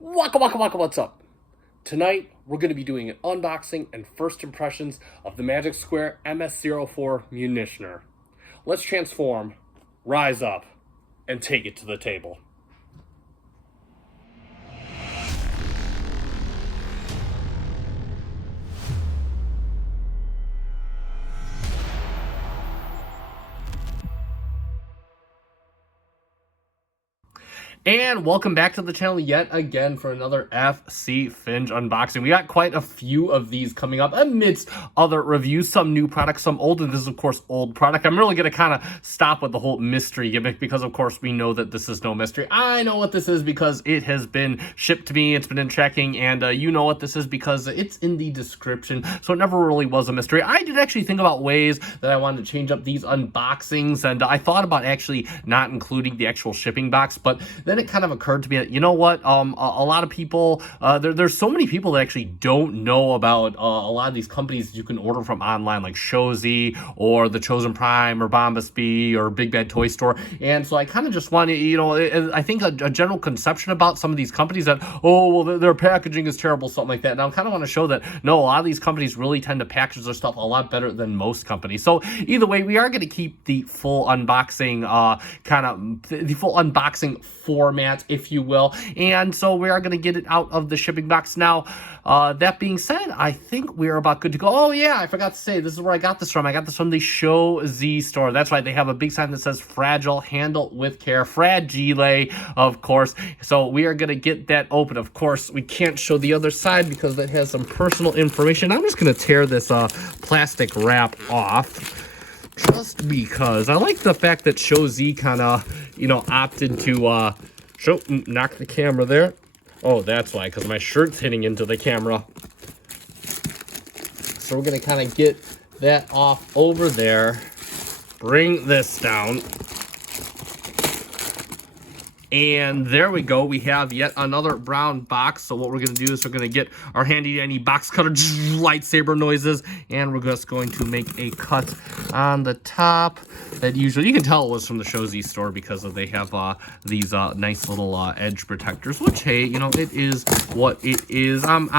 Waka waka waka, what's up? Tonight, we're going to be doing an unboxing and first impressions of the Magic Square MS-04 Munitioner. Let's transform, rise up, and take it to the table. And welcome back to the channel yet again for another FC Finch unboxing. We got quite a few of these coming up amidst other reviews, some new products, some old, and this is of course old product. I'm really going to kind of stop with the whole mystery gimmick because of course we know that this is no mystery. I know what this is because it has been shipped to me, it's been in tracking, and you know what this is because it's in the description, so it never really was a mystery. I did actually think about ways that I wanted to change up these unboxings, and I thought about actually not including the actual shipping box, but then it kind of occurred to me that, you know what, a lot of people, there's so many people that actually don't know about a lot of these companies you can order from online, like Shozy or the Chosen Prime or Bombas or Big Bad Toy Store. And so I kind of just wanted, you know, I think a general conception about some of these companies that, oh, well, their packaging is terrible, something like that. And I kind of want to show that, no, a lot of these companies really tend to package their stuff a lot better than most companies. So either way, we are going to keep the full unboxing, the full unboxing format, if you will, and so we are going to get it out of the shipping box now. That being said, I think we are about good to go. Oh yeah, I forgot to say, this is where I got this from. I got this from the Shozy store. That's right, they have a big sign that says fragile, handle with care, fragile, of course. So we are going to get that open. Of course, we can't show the other side because that has some personal information. I'm just going to tear this plastic wrap off, just because I like the fact that Shozy kind of, you know, opted to knock the camera there. Oh, that's why, because my shirt's hitting into the camera. So we're gonna kind of get that off over there, bring this down, and there we go. We have yet another brown box. So what we're going to do is we're going to get our handy dandy box cutter lightsaber noises, and we're just going to make a cut on the top. That usually, you can tell it was from the Shozy store because they have these nice little edge protectors, which, hey, you know, it is what it is. I'm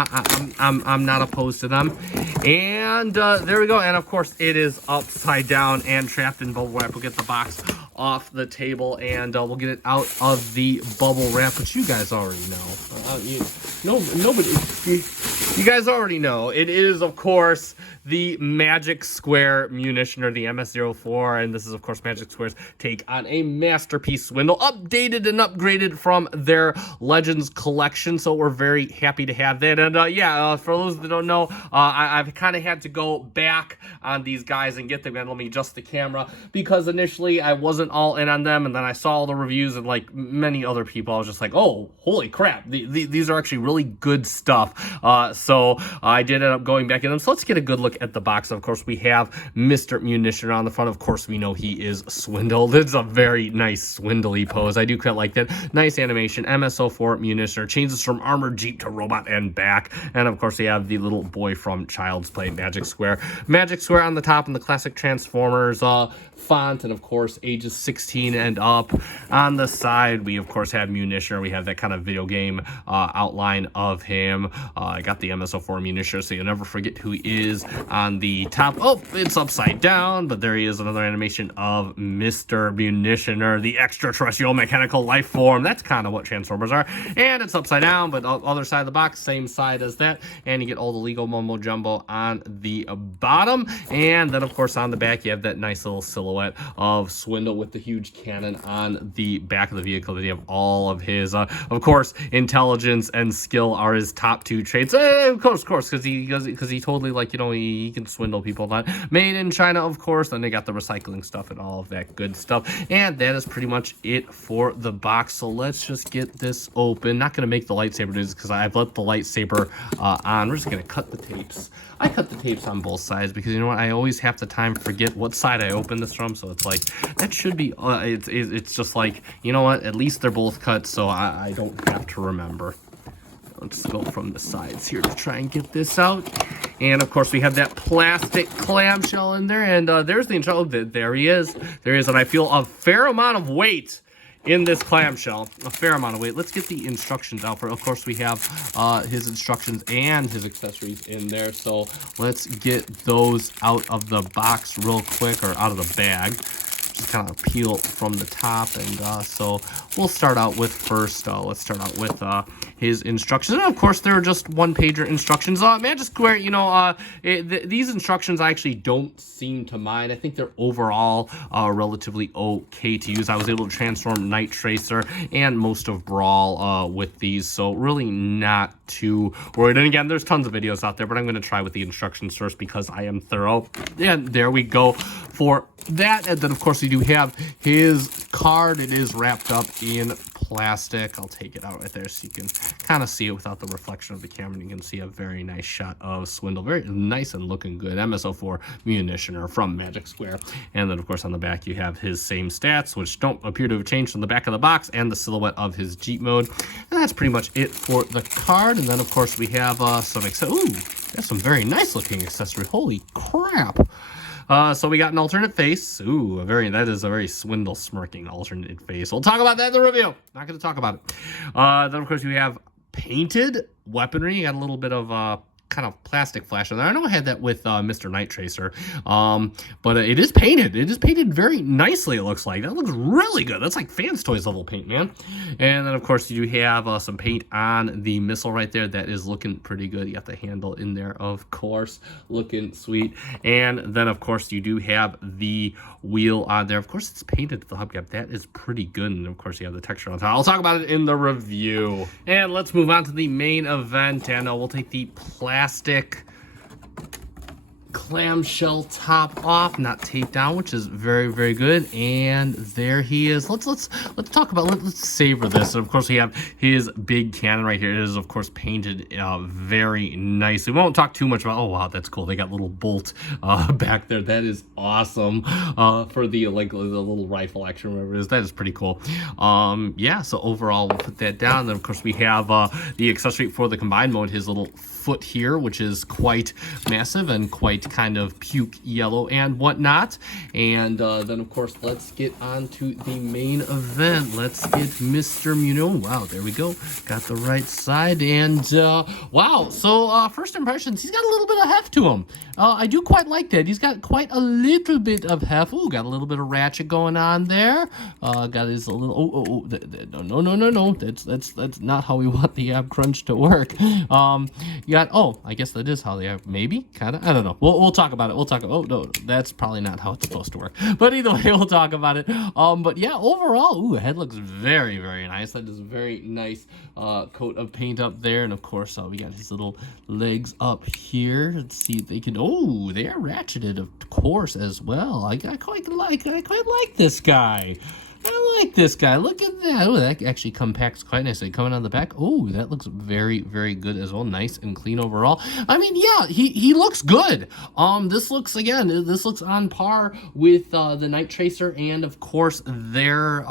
not opposed to them. And there we go. And of course it is upside down and trapped in bubble wrap. We'll get the box off the table and we'll get it out of the bubble wrap, which you guys already know. You guys already know. It is, of course, the Magic Square Munitioner, the MS-04, and this is, of course, Magic Square's take on a masterpiece Swindle, updated and upgraded from their Legends collection, so we're very happy to have that. And for those that don't know, I've kind of had to go back on these guys and get them, and let me adjust the camera, because initially I wasn't all in on them, and then I saw all the reviews, and like many other people, I was just like, oh, holy crap, these are actually really good stuff. So I did end up going back in them. So let's get a good look at the box. Of course, we have Mr. Munitioner on the front. Of course, we know he is Swindle. It's a very nice Swindly pose. I do quite like that. Nice animation. MS-04 Munitioner changes from armored jeep to robot and back. And of course, we have the little boy from Child's Play, Magic Square. Magic Square on the top and the classic Transformers font, and of course ages 16 and up. On the side, we of course have Munitioner. We have that kind of video game outline of him. I got the MS-04 Munitioner, so you'll never forget who he is. On the top, oh, it's upside down, but there he is, another animation of Mr. Munitioner, the extraterrestrial mechanical life form. That's kind of what Transformers are. And it's upside down, but other side of the box, same side as that. And you get all the legal mumbo jumbo on the bottom. And then of course on the back, you have that nice little silhouette of Swindle with the huge cannon on the back of the vehicle. That you have all of his, of course, intelligence and skill are his top two traits. Of course, because he totally, like, you know, he can swindle people. That made in China, of course. Then they got the recycling stuff and all of that good stuff. And that is pretty much it for the box. So let's just get this open. Not going to make the lightsaber noises because I've let the lightsaber on. We're just going to cut the tapes. I cut the tapes on both sides because, you know what, I always have to forget what side I open this from. So it's like, that should be, it's just like, you know what, at least they're both cut, so I don't have to remember. Let's go from the sides here to try and get this out. And of course we have that plastic clamshell in there, and there's the intro. There he is. There he is, and I feel a fair amount of weight in this clamshell, a fair amount of weight. Let's get the instructions out for it. Of course, we have his instructions and his accessories in there. So let's get those out of the box real quick, or out of the bag. Just kind of peel from the top. And so we'll start out with first, let's start out with his instructions. And of course, they're just one-pager instructions. Magic Square, you know, these instructions I actually don't seem to mind. I think they're overall relatively okay to use. I was able to transform Night Tracer and most of Brawl with these, so really not too worried. And again, there's tons of videos out there, but I'm going to try with the instructions first because I am thorough. And there we go for that. And then, of course, we do have his card. It is wrapped up in plastic. I'll take it out right there so you can kind of see it without the reflection of the camera. And you can see a very nice shot of Swindle. Very nice and looking good. MSO4 Munitioner from Magic Square. And then, of course, on the back, you have his same stats, which don't appear to have changed from the back of the box, and the silhouette of his Jeep mode. And that's pretty much it for the card. And then, of course, we have some ooh, that's some very nice looking accessory. Holy crap. So we got an alternate face. Ooh, that is a very Swindle smirking alternate face. We'll talk about that in the review. Not going to talk about it. Then, of course, we have painted weaponry. You got a little bit of kind of plastic flash on there. I know I had that with Mr. Night Tracer, but it is painted. It is painted very nicely, it looks like. That looks really good. That's like Fans Toys level paint, man. And then, of course, you do have some paint on the missile right there. That is looking pretty good. You got the handle in there, of course, looking sweet. And then, of course, you do have the wheel on there. Of course, it's painted to the hubcap. That is pretty good. And, of course, you have the texture on top. I'll talk about it in the review. And let's move on to the main event. And we'll take the plastic clamshell top off, not taped down, which is very, very good. And there he is. Let's talk about, let's savor this. And of course, we have his big cannon right here. It is, of course, painted very nicely. We won't talk too much about, oh wow, that's cool. They got little bolt back there. That is awesome for the like the little rifle action, whatever it is. That is pretty cool. Yeah, so overall, we'll put that down. Then, of course, we have the accessory for the combined mode, his little foot here, which is quite massive and quite kind of puke yellow and whatnot. And then, of course, let's get on to the main event. Let's get Mr. Munitioner. Wow, there we go. Got the right side. And wow, so first impressions, he's got a little bit of heft to him. I do quite like that. He's got quite a little bit of heft. Ooh, got a little bit of ratchet going on there. Got his little, no. That's not how we want the ab crunch to work. You got, oh, I guess that is how they are. Maybe, kind of. I don't know. We'll talk about it. We'll talk. Oh no, that's probably not how it's supposed to work. But either way, we'll talk about it. But yeah, overall, ooh, head looks very, very nice. That is a very nice coat of paint up there, and of course, we got his little legs up here. Let's see if they can. Oh, they are ratcheted, of course, as well. I quite like this guy. I like this guy. Look at that. Oh, that actually compacts quite nicely. Coming on the back. Oh, that looks very, very good as well. Nice and clean overall. I mean, yeah, he looks good. This looks, again, this looks on par with the Night Tracer and, of course, their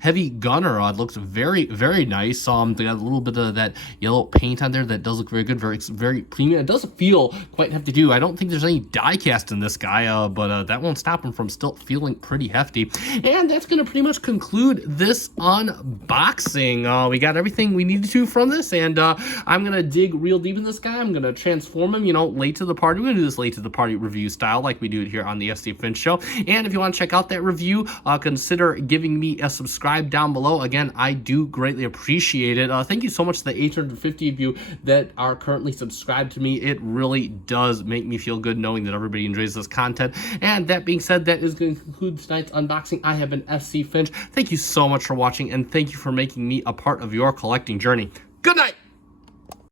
heavy gunner. It looks very, very nice. They got a little bit of that yellow paint on there that does look very good. Very premium. It does feel quite hefty too. I don't think there's any die cast in this guy, but that won't stop him from still feeling pretty hefty. And that's going to pretty much conclude this unboxing. We got everything we needed to from this, and I'm gonna dig real deep in this guy. I'm gonna transform him, you know, late to the party. We're gonna do this late to the party review style like we do it here on the SD Finch Show. And if you want to check out that review, consider giving me a subscribe down below. Again, I do greatly appreciate it. Thank you so much to the 850 of you that are currently subscribed to me. It really does make me feel good knowing that everybody enjoys this content. And that being said, that is going to conclude tonight's unboxing. I have been FC Finch. Thank you so much for watching, and thank you for making me a part of your collecting journey. Good night.